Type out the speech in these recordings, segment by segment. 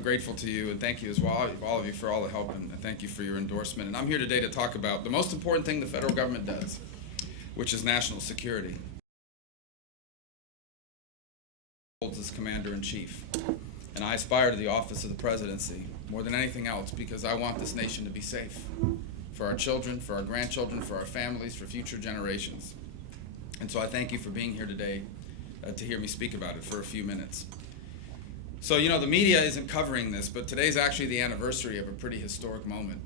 I'm grateful to you, and thank you as well, all of you, for all the help, and thank you for your endorsement. And I'm here today to talk about the most important thing the federal government does, which is national security. As Commander-in-Chief, and I aspire to the office of the presidency more than anything else because I want this nation to be safe for our children, for our grandchildren, for our families, for future generations. And so I thank you for being here today to hear me speak about it for a few minutes. So, you know, the media isn't covering this, but today's actually the anniversary of a pretty historic moment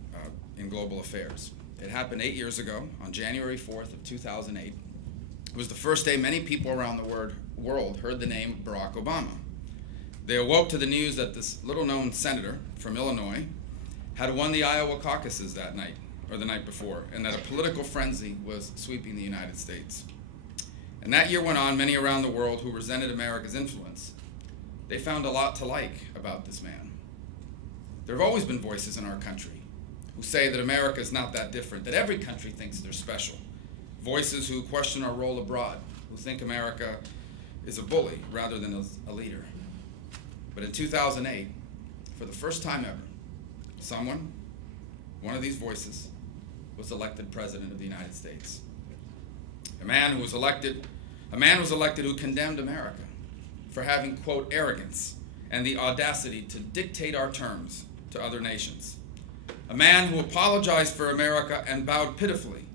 in global affairs. It happened 8 years ago, on January 4th of 2008. It was the first day many people around the world heard the name Barack Obama. They awoke to the news that this little-known senator from Illinois had won the Iowa caucuses that night, or the night before, and that a political frenzy was sweeping the United States. And that year went on, many around the world who resented America's influence, they found a lot to like about this man. There have always been voices in our country who say that America is not that different, that every country thinks they're special. Voices who question our role abroad, who think America is a bully rather than a leader. But in 2008, for the first time ever, one of these voices, was elected President of the United States. A man was elected who condemned America for having, quote, arrogance and the audacity to dictate our terms to other nations. A man who apologized for America and bowed pitifully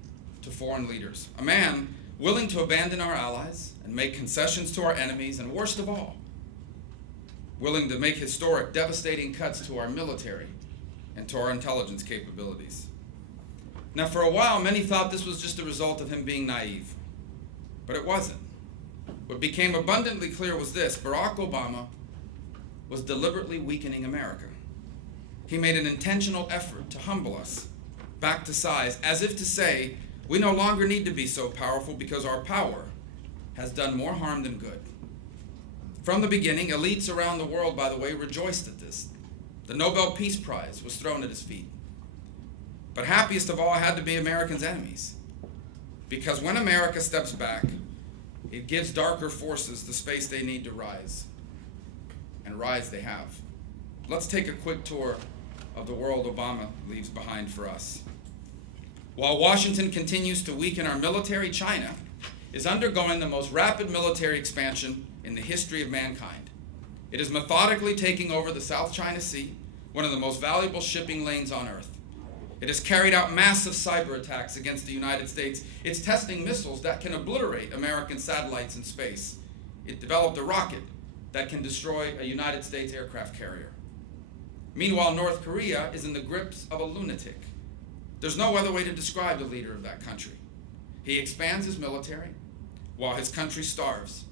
to foreign leaders. A man willing to abandon our allies and make concessions to our enemies, and worst of all, willing to make historic, devastating cuts to our military and to our intelligence capabilities. Now, for a while, many thought this was just a result of him being naive, but it wasn't. What became abundantly clear was this: Barack Obama was deliberately weakening America. He made an intentional effort to humble us back to size, as if to say, we no longer need to be so powerful because our power has done more harm than good. From the beginning, elites around the world, by the way, rejoiced at this. The Nobel Peace Prize was thrown at his feet. But happiest of all had to be Americans' enemies. Because when America steps back, it gives darker forces the space they need to rise. And rise they have. Let's take a quick tour of the world Obama leaves behind for us. While Washington continues to weaken our military, China is undergoing the most rapid military expansion in the history of mankind. It is methodically taking over the South China Sea, one of the most valuable shipping lanes on Earth. It has carried out massive cyber attacks against the United States. It's testing missiles that can obliterate American satellites in space. It developed a rocket that can destroy a United States aircraft carrier. Meanwhile, North Korea is in the grips of a lunatic. There's no other way to describe the leader of that country. He expands his military while his country starves.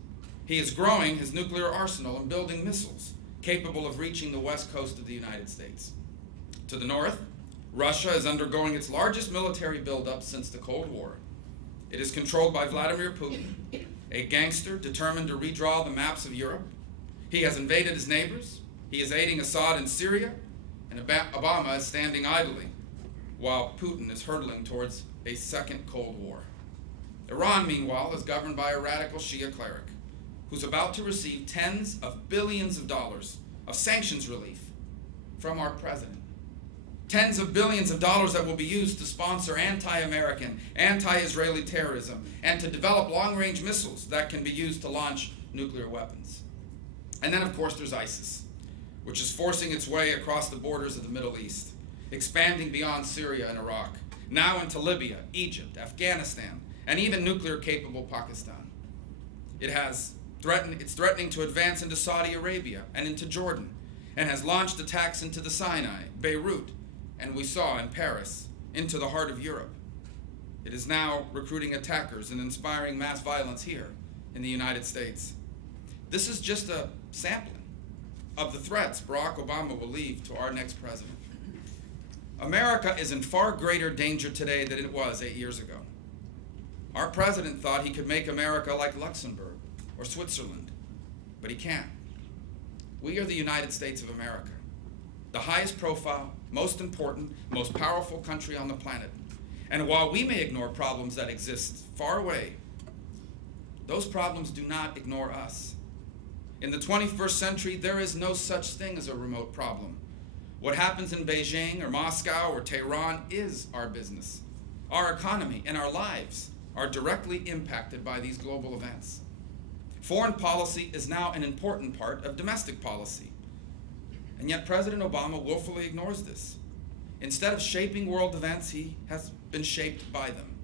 He is growing his nuclear arsenal and building missiles capable of reaching the west coast of the United States. To the north, Russia is undergoing its largest military buildup since the Cold War. It is controlled by Vladimir Putin, a gangster determined to redraw the maps of Europe. He has invaded his neighbors. He is aiding Assad in Syria, and Obama is standing idly while Putin is hurtling towards a second Cold War. Iran, meanwhile, is governed by a radical Shia cleric who's about to receive tens of billions of dollars of sanctions relief from our president. Tens of billions of dollars that will be used to sponsor anti-American, anti-Israeli terrorism, and to develop long-range missiles that can be used to launch nuclear weapons. And then, of course, there's ISIS, which is forcing its way across the borders of the Middle East, expanding beyond Syria and Iraq, now into Libya, Egypt, Afghanistan, and even nuclear-capable Pakistan. It's threatening to advance into Saudi Arabia and into Jordan, and has launched attacks into the Sinai, Beirut, and we saw in Paris, into the heart of Europe. It is now recruiting attackers and inspiring mass violence here in the United States. This is just a sampling of the threats Barack Obama will leave to our next president. America is in far greater danger today than it was 8 years ago. Our president thought he could make America like Luxembourg or Switzerland, but he can't. We are the United States of America, the highest profile, most important, most powerful country on the planet. And while we may ignore problems that exist far away, those problems do not ignore us. In the 21st century, there is no such thing as a remote problem. What happens in Beijing or Moscow or Tehran is our business. Our economy and our lives are directly impacted by these global events. Foreign policy is now an important part of domestic policy. And yet President Obama willfully ignores this. Instead of shaping world events, he has been shaped by them.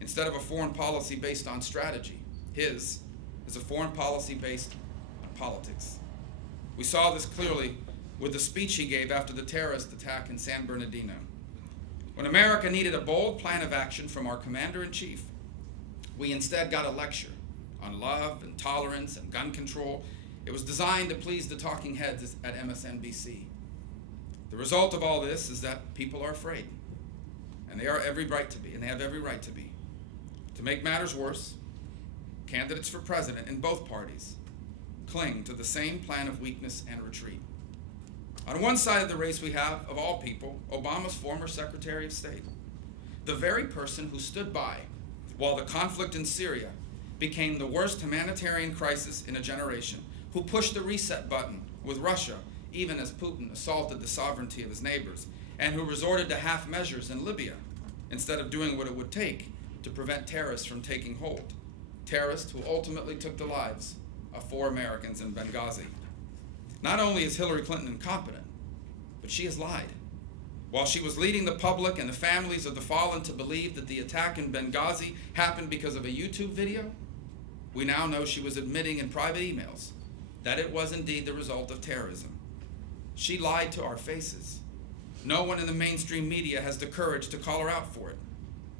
Instead of a foreign policy based on strategy, his is a foreign policy based on politics. We saw this clearly with the speech he gave after the terrorist attack in San Bernardino. When America needed a bold plan of action from our commander-in-chief, we instead got a lecture on love and tolerance and gun control. It was designed to please the talking heads at MSNBC. The result of all this is that people are afraid, and they have every right to be. To make matters worse, candidates for president in both parties cling to the same plan of weakness and retreat. On one side of the race we have, of all people, Obama's former Secretary of State, the very person who stood by while the conflict in Syria became the worst humanitarian crisis in a generation, who pushed the reset button with Russia even as Putin assaulted the sovereignty of his neighbors, and who resorted to half measures in Libya instead of doing what it would take to prevent terrorists from taking hold. Terrorists who ultimately took the lives of 4 Americans in Benghazi. Not only is Hillary Clinton incompetent, but she has lied. While she was leading the public and the families of the fallen to believe that the attack in Benghazi happened because of a YouTube video, we now know she was admitting in private emails that it was indeed the result of terrorism. She lied to our faces. No one in the mainstream media has the courage to call her out for it.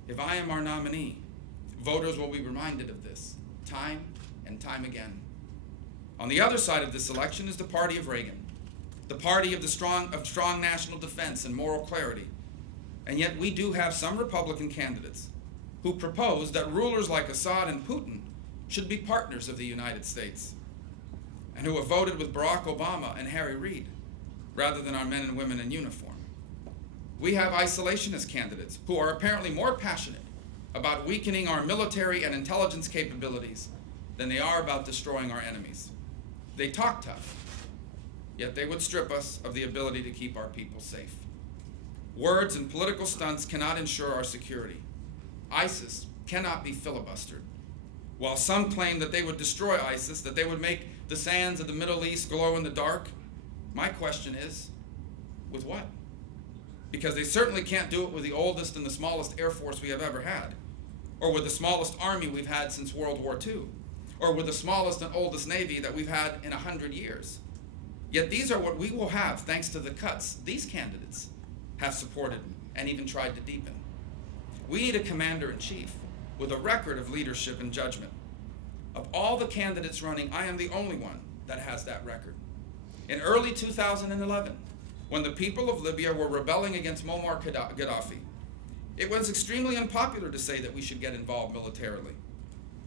If I am our nominee, voters will be reminded of this time and time again. On the other side of this election is the party of Reagan, the party of strong national defense and moral clarity. And yet we do have some Republican candidates who propose that rulers like Assad and Putin should be partners of the United States, and who have voted with Barack Obama and Harry Reid rather than our men and women in uniform. We have isolationist candidates who are apparently more passionate about weakening our military and intelligence capabilities than they are about destroying our enemies. They talk tough, yet they would strip us of the ability to keep our people safe. Words and political stunts cannot ensure our security. ISIS cannot be filibustered. While some claim that they would destroy ISIS, that they would make the sands of the Middle East glow in the dark, my question is, with what? Because they certainly can't do it with the oldest and the smallest Air Force we have ever had, or with the smallest army we've had since World War II, or with the smallest and oldest Navy that we've had in 100 years. Yet these are what we will have thanks to the cuts these candidates have supported and even tried to deepen. We need a commander-in-chief with a record of leadership and judgment. Of all the candidates running, I am the only one that has that record. In early 2011, when the people of Libya were rebelling against Muammar Gaddafi, it was extremely unpopular to say that we should get involved militarily.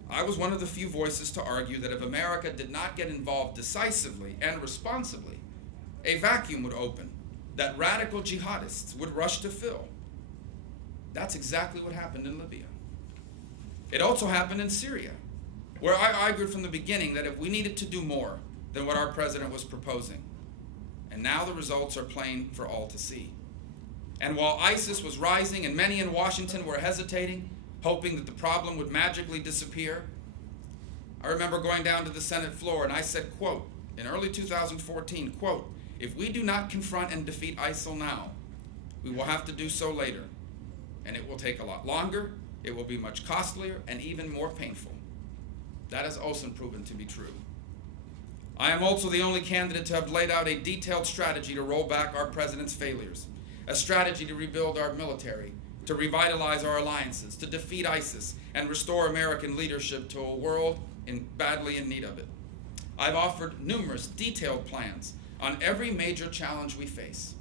I was one of the few voices to argue that if America did not get involved decisively and responsibly, a vacuum would open that radical jihadists would rush to fill. That's exactly what happened in Libya. It also happened in Syria, where I argued from the beginning that if we needed to do more than what our president was proposing, and now the results are plain for all to see. And while ISIS was rising and many in Washington were hesitating, hoping that the problem would magically disappear, I remember going down to the Senate floor and I said, quote, in early 2014, quote, if we do not confront and defeat ISIL now, we will have to do so later. And it will take a lot longer, it will be much costlier, and even more painful. That has also proven to be true. I am also the only candidate to have laid out a detailed strategy to roll back our president's failures, a strategy to rebuild our military, to revitalize our alliances, to defeat ISIS, and restore American leadership to a world badly in need of it. I've offered numerous detailed plans on every major challenge we face,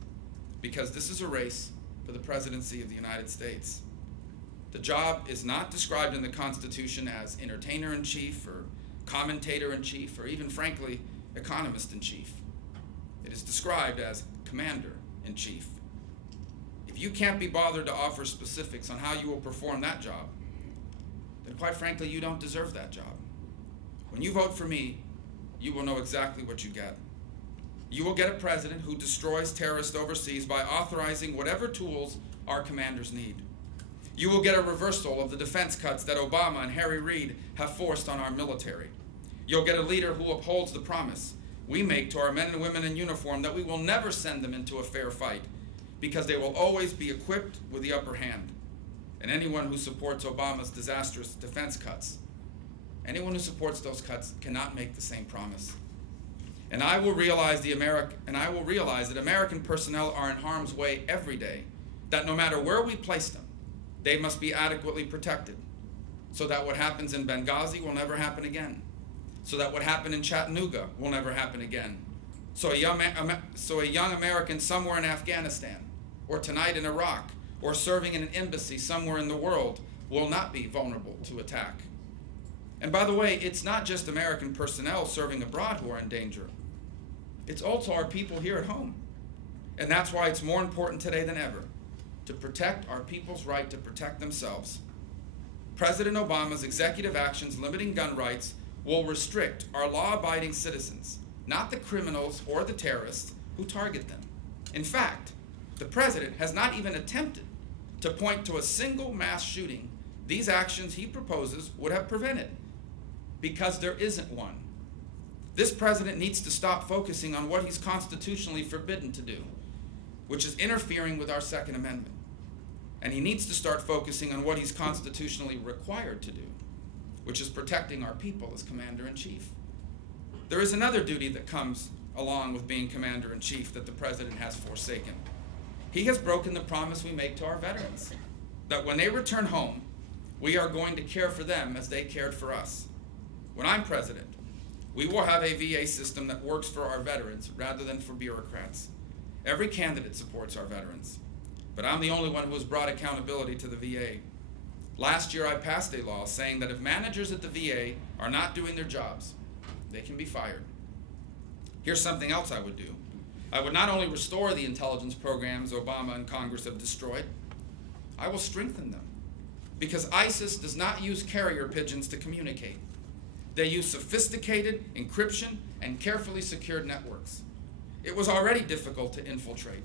because this is a race for the presidency of the United States. The job is not described in the Constitution as entertainer-in-chief or commentator-in-chief or even, frankly, economist-in-chief. It is described as commander-in-chief. If you can't be bothered to offer specifics on how you will perform that job, then quite frankly, you don't deserve that job. When you vote for me, you will know exactly what you get. You will get a president who destroys terrorists overseas by authorizing whatever tools our commanders need. You will get a reversal of the defense cuts that Obama and Harry Reid have forced on our military. You'll get a leader who upholds the promise we make to our men and women in uniform that we will never send them into a fair fight because they will always be equipped with the upper hand. And anyone who supports Obama's disastrous defense cuts, anyone who supports those cuts cannot make the same promise. And I will realize that American personnel are in harm's way every day, that no matter where we place them, they must be adequately protected, so that what happens in Benghazi will never happen again, so that what happened in Chattanooga will never happen again, so a young American somewhere in Afghanistan, or tonight in Iraq, or serving in an embassy somewhere in the world will not be vulnerable to attack. And by the way, it's not just American personnel serving abroad who are in danger. It's also our people here at home. And that's why it's more important today than ever to protect our people's right to protect themselves. President Obama's executive actions limiting gun rights will restrict our law-abiding citizens, not the criminals or the terrorists who target them. In fact, the president has not even attempted to point to a single mass shooting these actions he proposes would have prevented, because there isn't one. This president needs to stop focusing on what he's constitutionally forbidden to do, which is interfering with our Second Amendment. And he needs to start focusing on what he's constitutionally required to do, which is protecting our people as Commander-in-Chief. There is another duty that comes along with being Commander-in-Chief that the president has forsaken. He has broken the promise we make to our veterans, that when they return home, we are going to care for them as they cared for us. When I'm president, we will have a VA system that works for our veterans rather than for bureaucrats. Every candidate supports our veterans, but I'm the only one who has brought accountability to the VA. Last year, I passed a law saying that if managers at the VA are not doing their jobs, they can be fired. Here's something else I would do. I would not only restore the intelligence programs Obama and Congress have destroyed, I will strengthen them. Because ISIS does not use carrier pigeons to communicate. They use sophisticated encryption and carefully secured networks. It was already difficult to infiltrate.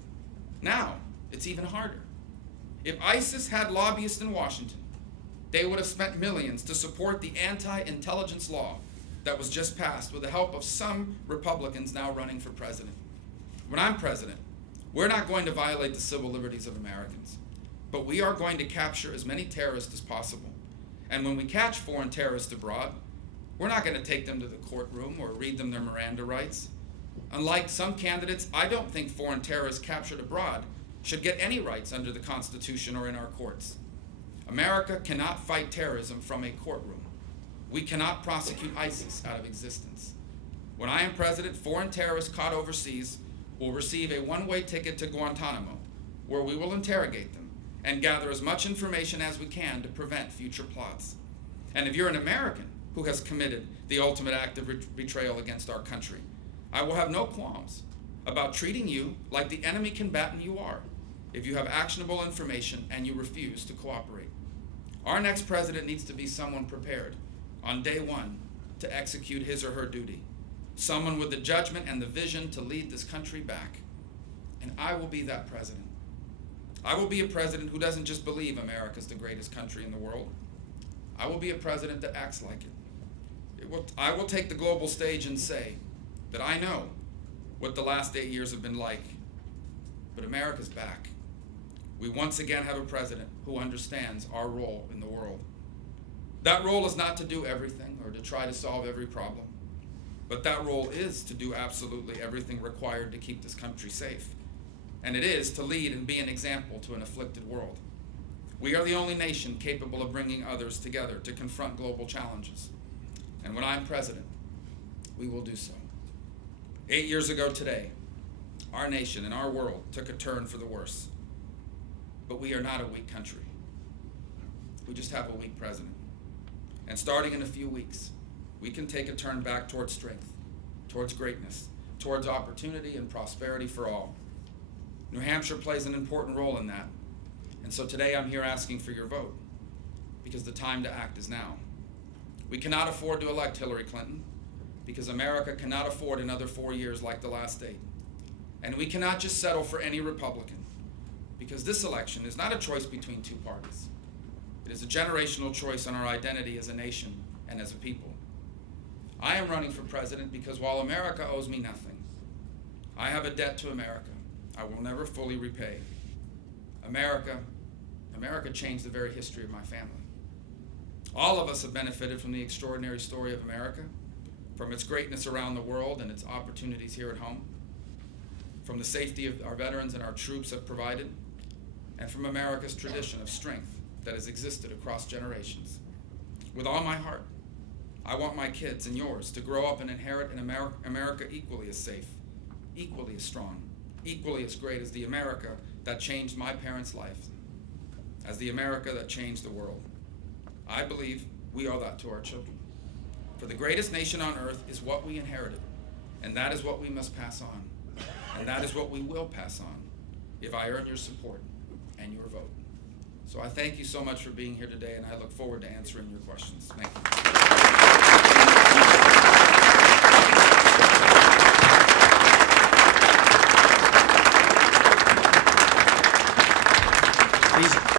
Now, it's even harder. If ISIS had lobbyists in Washington, they would have spent millions to support the anti-intelligence law that was just passed with the help of some Republicans now running for president. When I'm president, we're not going to violate the civil liberties of Americans, but we are going to capture as many terrorists as possible. And when we catch foreign terrorists abroad, we're not going to take them to the courtroom or read them their Miranda rights. Unlike some candidates, I don't think foreign terrorists captured abroad should get any rights under the Constitution or in our courts. America cannot fight terrorism from a courtroom. We cannot prosecute ISIS out of existence. When I am president, foreign terrorists caught overseas will receive a one-way ticket to Guantanamo, where we will interrogate them and gather as much information as we can to prevent future plots. And if you're an American who has committed the ultimate act of betrayal against our country, I will have no qualms about treating you like the enemy combatant you are if you have actionable information and you refuse to cooperate. Our next president needs to be someone prepared on day one to execute his or her duty, someone with the judgment and the vision to lead this country back. And I will be that president. I will be a president who doesn't just believe America's the greatest country in the world. I will be a president that acts like it. I will take the global stage and say that I know what the last 8 years have been like, but America's back. We once again have a president who understands our role in the world. That role is not to do everything or to try to solve every problem, but that role is to do absolutely everything required to keep this country safe. And it is to lead and be an example to an afflicted world. We are the only nation capable of bringing others together to confront global challenges. And when I'm president, we will do so. 8 years ago today, our nation and our world took a turn for the worse. But we are not a weak country. We just have a weak president. And starting in a few weeks, we can take a turn back towards strength, towards greatness, towards opportunity and prosperity for all. New Hampshire plays an important role in that. And so today I'm here asking for your vote, because the time to act is now. We cannot afford to elect Hillary Clinton, because America cannot afford another 4 years like the last 8. And we cannot just settle for any Republican, because this election is not a choice between two parties. It is a generational choice on our identity as a nation and as a people. I am running for president because while America owes me nothing, I have a debt to America I will never fully repay. America changed the very history of my family. All of us have benefited from the extraordinary story of America, from its greatness around the world and its opportunities here at home, from the safety of our veterans and our troops have provided, and from America's tradition of strength that has existed across generations. With all my heart, I want my kids and yours to grow up and inherit an America equally as safe, equally as strong, equally as great as the America that changed my parents' lives, as the America that changed the world. I believe we owe that to our children. For the greatest nation on earth is what we inherited, and that is what we must pass on, and that is what we will pass on if I earn your support and your vote. So I thank you so much for being here today, and I look forward to answering your questions. Thank you.